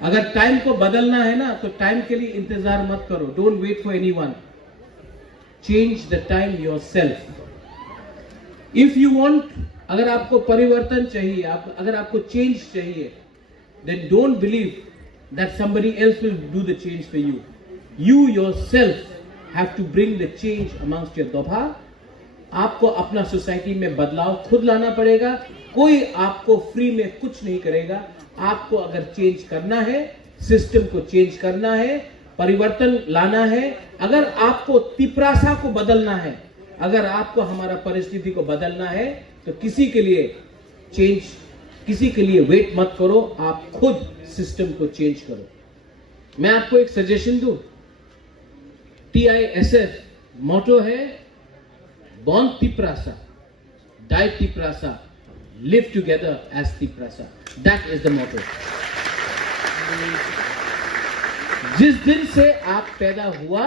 अगर टाइम को बदलना है ना, तो टाइम के लिए इंतजार मत करो. Don't wait for anyone. Change the time yourself. If you want, अगर आपको परिवर्तन चाहिए, अगर आपको चेंज चाहिए, then don't believe that somebody else will do the change for you. You yourself have to bring the change amongst your दोपा. आपको अपना society में बदलाव खुद लाना पड़ेगा. कोई आपको फ्री में कुछ नहीं करेगा. आपको अगर चेंज करना है, सिस्टम को चेंज करना है, परिवर्तन लाना है, अगर आपको तिपरासा को बदलना है, अगर आपको हमारा परिस्थिति को बदलना है, तो किसी के लिए चेंज, किसी के लिए वेट मत करो. आप खुद सिस्टम को चेंज करो. मैं आपको एक सजेशन दूं. TISF मोटो है born Tiprasa, die Tiprasa, live together as Tiprasa. That is the motto. जिस दिन से आप पैदा हुआ,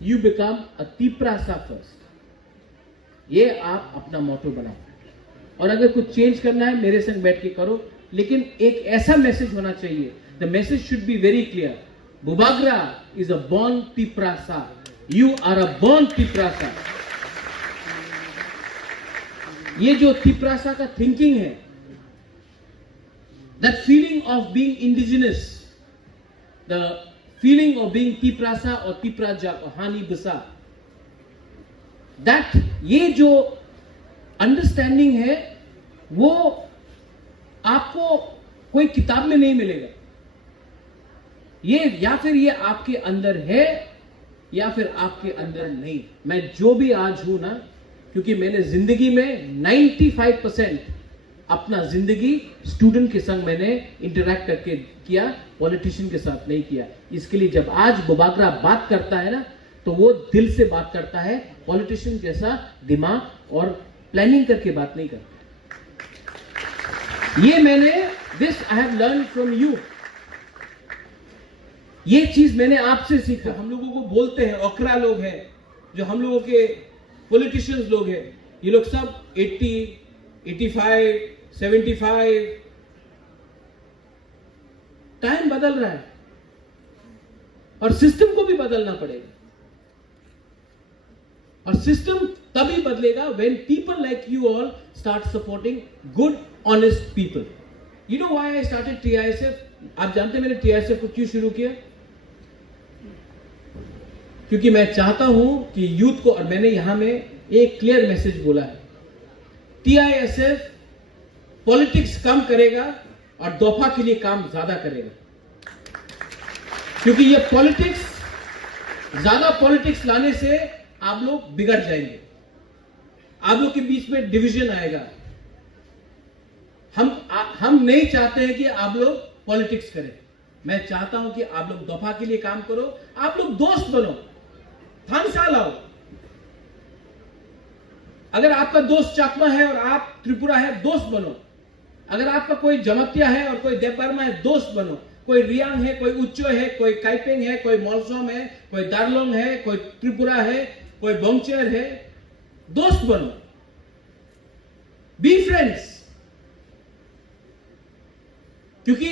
you become a Tiprasa first. ये आप अपना मोटो बनाओ. और अगर कुछ चेंज करना है, मेरे संग बैठ के करो. लेकिन एक ऐसा मैसेज होना चाहिए. The message should be very clear. Bubagra is a born Tiprasa. You are a born Tiprasa. ये जो तिपरासा का थिंकिंग है, that feeling of being indigenous, the feeling of being Tiprasa और तिपराजा और हानि बसा, दैट ये जो अंडरस्टैंडिंग है, वो आपको कोई किताब में नहीं मिलेगा. ये या फिर ये आपके अंदर है या फिर आपके अंदर नहीं. मैं जो भी आज हूं ना, क्योंकि मैंने जिंदगी में 95% अपना जिंदगी स्टूडेंट के संग मैंने इंटरैक्ट करके किया, पॉलिटिशियन के साथ नहीं किया. इसके लिए जब आज बुबागरा बात करता है ना, तो वो दिल से बात करता है. पॉलिटिशियन जैसा दिमाग और प्लानिंग करके बात नहीं करता. ये मैंने, this I have learn from you. ये चीज मैंने आपसे सीखा. हम लोगों को बोलते हैं, ओकरा लोग हैं, जो हम लोगों के पॉलिटिशियंस लोग हैं, ये लोग सब 80, 85, 75. टाइम बदल रहा है और सिस्टम को भी बदलना पड़ेगा. और सिस्टम तभी बदलेगा when people like you all start supporting good, honest people. You know why I started TISF? आप जानते हैं मैंने TISF को क्यों शुरू किया? क्योंकि मैं चाहता हूं कि यूथ को, और मैंने यहां में एक क्लियर मैसेज बोला है, TISF पॉलिटिक्स कम करेगा और दोफा के लिए काम ज्यादा करेगा. क्योंकि ये पॉलिटिक्स, ज्यादा पॉलिटिक्स लाने से आप लोग बिगड़ जाएंगे. आप लोग के बीच में डिवीजन आएगा. हम नहीं चाहते हैं कि आप लोग पॉलिटिक्स करें. मैं चाहता हूं कि आप लोग दफा के लिए काम करो. आप लोग दोस्त बनो, थानसा लाओ. अगर आपका दोस्त चाकमा है और आप त्रिपुरा है, दोस्त बनो. अगर आपका कोई जमतिया है और कोई देवबर्मा है, दोस्त बनो. कोई रियांग है, कोई उच्चो है, कोई काइपेंग है, कोई मोलसोम है, कोई दार्लोंग है, कोई त्रिपुरा है, कोई बोंगचेर है, दोस्त बनो. Be friends. क्योंकि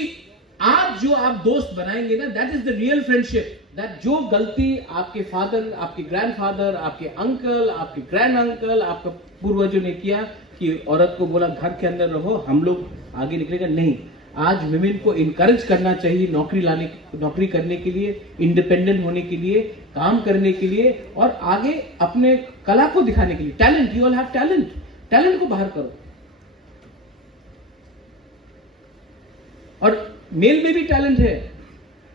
आज जो आप दोस्त बनाएंगे ना, that is the real friendship. That जो गलती आपके फादर, आपके ग्रैंडफादर, आपके अंकल, आपके ग्रैंड अंकल, आपका पूर्वजों ने किया कि औरत को बोला घर के अंदर रहो, हम लोग आगे निकलेगा, नहीं. आज विमेन को इनकरेज करना चाहिए नौकरी करने के लिए, इंडिपेंडेंट होने के लिए, काम करने के लिए और आगे अपने कला को दिखाने के लिए. Talent, you all have talent. Talent को बाहर करो. और मेल में भी टैलेंट है.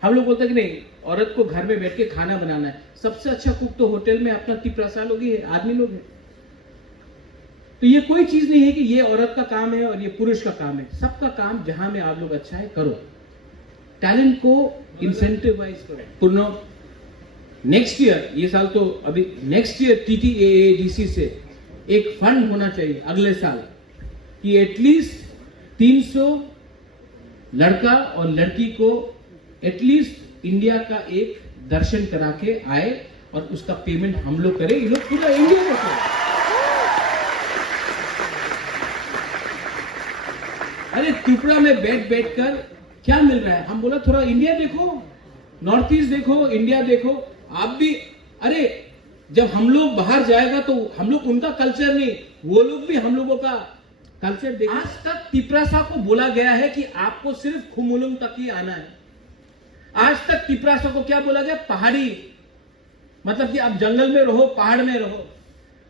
हम लोग बोलते हैं कि नहीं, औरत को घर में बैठ के खाना बनाना है. सबसे अच्छा कुक तो होटल में अपना तिपरासा लोग ही है, आदमी लोग है. तो ये कोई चीज नहीं है कि ये औरत का काम है और ये पुरुष का काम है. सबका काम जहां में आप लोग अच्छा है करो. टैलेंट को इंसेंटिवाइज करो. पूर्ण नेक्स्ट ईयर, ये साल तो अभी, नेक्स्ट ईयर TTAADC से एक फंड होना चाहिए अगले साल कि एटलीस्ट 300 लड़का और लड़की को एटलीस्ट इंडिया का एक दर्शन करा के आए और उसका पेमेंट हम लोग करें. ये लोग पूरा इंडिया में करें. अरे त्रिपुरा में बैठ कर क्या मिल रहा है? हम बोला थोड़ा इंडिया देखो, नॉर्थ ईस्ट देखो, इंडिया देखो। आप भी, अरे जब हम लोग बाहर जाएगा तो हम लोग उनका कल्चर नहीं, वो लोग भी हम लोगों का कल्चर देखें। आज तक तिपरासा को बोला गया है कि आपको सिर्फ खुमुलुंग तक ही आना है। आज तक तिपरासा को क्या बोला गया? पहाड़ी, मतलब कि आप जंगल में रहो, पहाड़ में रहो।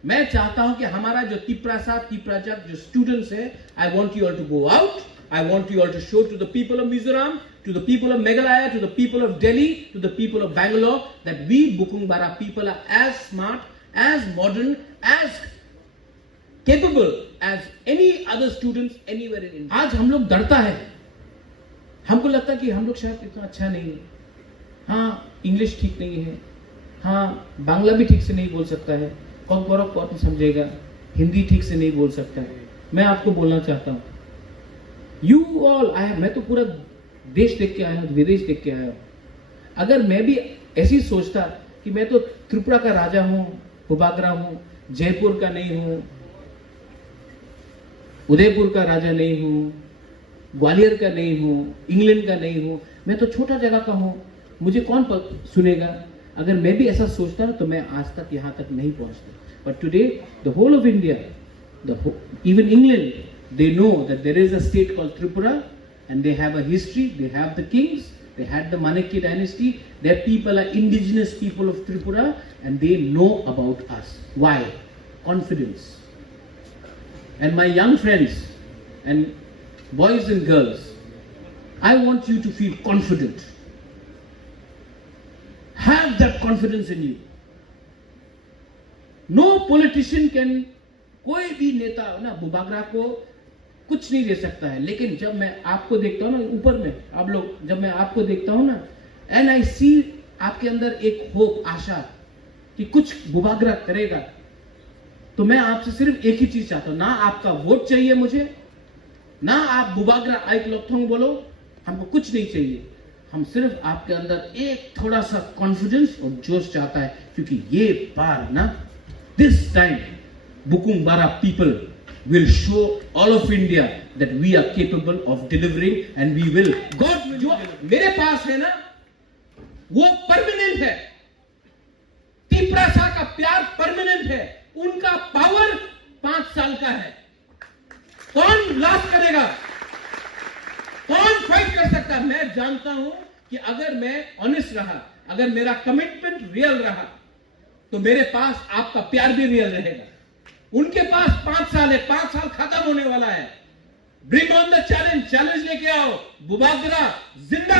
मैं चाहता हूं कि हमारा जो तिपरासा जो स्टूडेंट्स है, I want you all to go out, I want you all to show to the people of Mizoram, to the people of Meghalaya, to the people of Delhi, to the people of Bangalore, that we Bukung Bara people are as smart, as modern, as capable as any other students anywhere in India. आज हम लोग डरता है, हमको लगता है कि हम लोग शायद इतना अच्छा नहीं है, हाँ इंग्लिश ठीक नहीं है, हाँ बांग्ला भी ठीक से नहीं बोल सकता है, कौन नहीं समझेगा, हिंदी ठीक से नहीं बोल सकता है। मैं आपको बोलना चाहता हूँ, यू ऑल, मैं तो पूरा देश देख के आया हूं, विदेश देख के आया हूं। अगर मैं भी ऐसी सोचता कि मैं तो त्रिपुरा का राजा हूं, बुबागरा हूं, जयपुर का नहीं हूं, उदयपुर का राजा नहीं हूं, ग्वालियर का नहीं हूं, इंग्लैंड का नहीं हूं, मैं तो छोटा जगह का हूं, मुझे कौन सुनेगा? अगर मैं भी ऐसा सोचता ना तो मैं आज तक यहां तक नहीं पहुंचता। But today the whole of India, even England, they know that there is a state called Tripura, and they have a history, they have the kings, they had the Manaki dynasty, their people are indigenous people of Tripura, and they know about us. Why? Confidence. And my young friends and boys and girls, I want you to feel confident. Have that confidence in you. No politician can, कोई भी नेता ना बुबागरा को कुछ नहीं दे सकता है। लेकिन जब मैं आपको देखता हूं ना ऊपर में, आप लोग, जब मैं आपको देखता हूं ना, एंड आई सी आपके अंदर एक होप, आशा कि कुछ बुबागरा करेगा, तो मैं आपसे सिर्फ एक ही चीज चाहता हूं, ना आपका वोट चाहिए मुझे, ना आप बुबागरा आइक लोथोंग बोलो, हमको कुछ नहीं चाहिए। हम सिर्फ आपके अंदर एक थोड़ा सा कॉन्फिडेंस और जोश चाहता है, क्योंकि ये बार ना, this time Bukung Bara people will show all of India that we are capable of delivering, and we will. God, जो मेरे पास है ना, वो परमानेंट है। तिपरासा का प्यार परमानेंट है, उनका पावर 5 साल का है। कौन लास्ट करेगा? कौन फाइट कर सकता है? मैं जानता हूं कि अगर मैं ऑनेस्ट रहा, अगर मेरा कमिटमेंट रियल रहा, तो मेरे पास आपका प्यार भी रियल रहेगा। उनके पास 5 साल है, 5 साल खत्म होने वाला है। Bring on the challenge, challenge लेके आओ, बुबागरा जिंदा